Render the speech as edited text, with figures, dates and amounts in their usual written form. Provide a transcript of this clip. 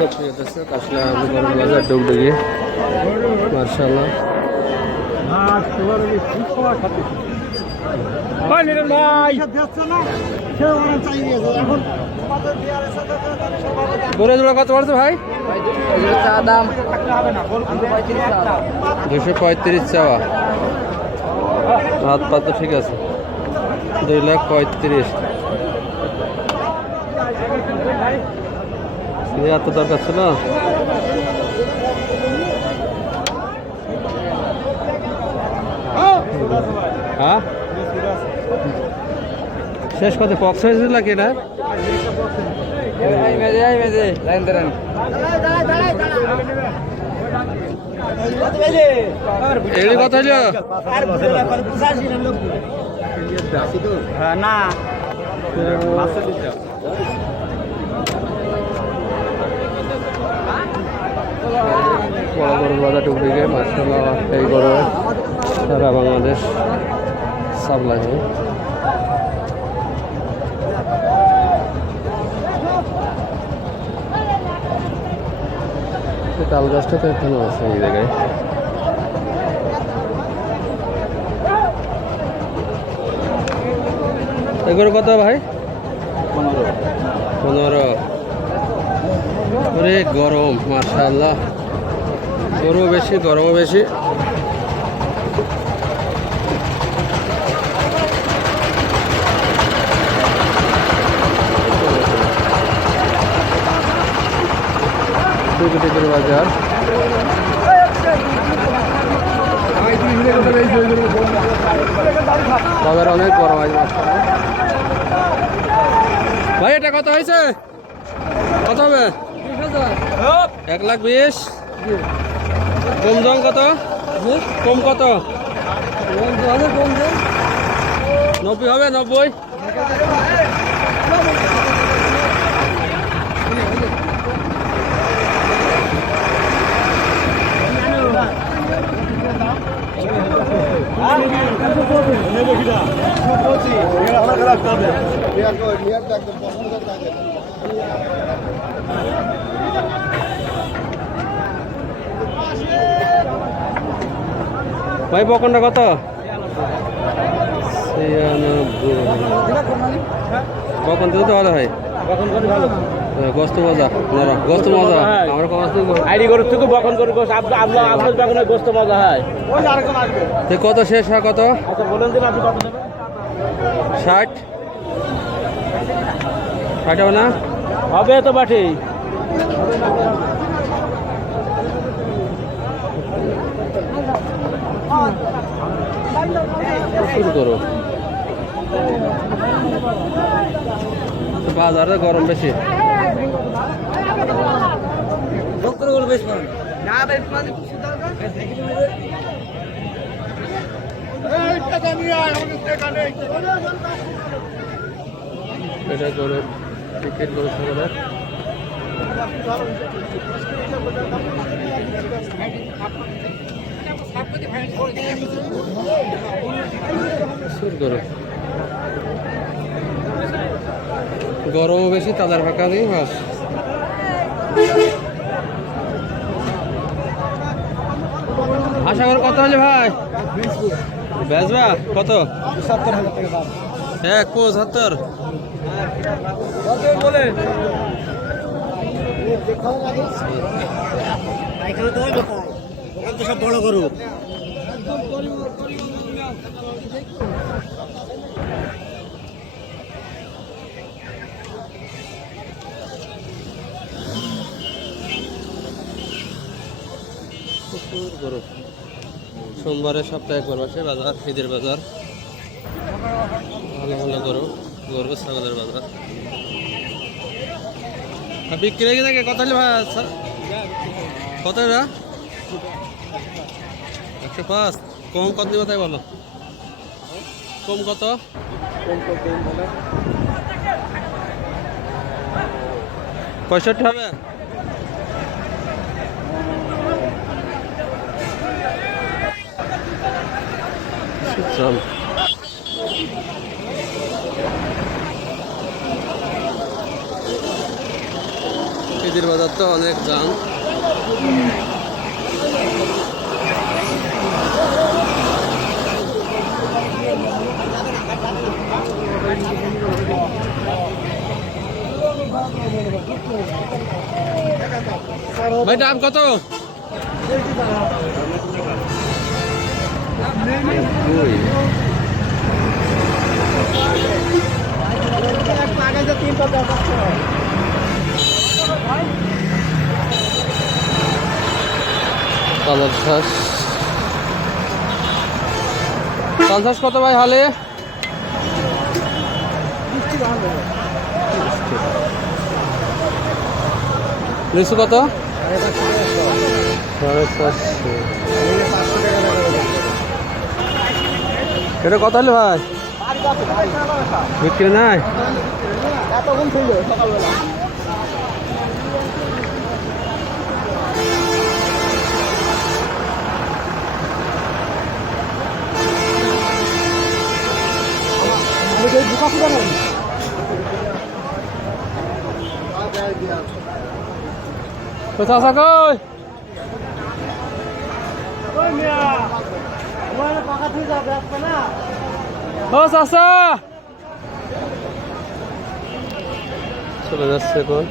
তো প্রিয় দর্শক আসলে আমি গরুর বাজার ডুগডুগি মার্শাল্লাহ। গরু জোড়া কত পড়ছে ভাই? দাম 235 চাওয়া, হাত পা তো ঠিক আছে। 2,35,000 এত দরকার ছিল। হ্যাঁ শেষ কত পক্স হয়েছিল কি না? এগুলি কত হইল? না বড় গরুর বাজার টুকরিকে মাসাল্লাহ এই গরু সারা বাংলাদেশ সাপ্লাই হয়। তাল গাছটা তো এখানে আছে এই জায়গায়। এগুলো কত ভাই? 15। ওরে গরম মাশাআল্লাহ, গরু বেশি গরমও বেশি। টিকিটের বাজার বাজার অনেক গরম আজ ভাই। এটা কত হয়েছে? কত হবে? 1,20,000। কম দাম কত? কম কত? 90 হবে? 90? ভাই বকনটা কত? 96। বকন দিতে তো ভালো হয়। গোস্ত মজা, গোস্ত মজা। আমরা আইডি গরুর থেকে বকন গরু গোস্ত আপনার বকনের গোস্ত মজা হয়। কত শেষ হয় কত? আচ্ছা বলুন দিন আপনি কত দেবেন? 60 হবে না? হবে তো বাটি। শুরু করো। বাজারে গরম বেশি। এটা গরু টিকিট গরু ছাগলের গরমও বেশি, তাদের ফাঁকা নেই বাস। আশা করি কত হলে ভাই বেচবা? কত? 70,000 টাকা দাম। 1,75। সব বড় গরু। গরু সোমবারে সপ্তাহে একবার বসে বাজার, ঈদের বাজার। ভালো ভালো গরু, গরু ছাগলের বাজার। বিক্রি হয়ে গেছে কত হলে ভাই? কত? 105। কম কত দিবে তাই বলো? কম কত? 65 হবে? চল ঈদের বাজার তো অনেক দাম। ভাই দাম কত? কালার শ্বাস কত ভাই হালে? লিচু কত? এটা কত হলে ভাই বিক্রি নাই? কোথা আসা কই? ও চাচা চলে যাচ্ছে এখন।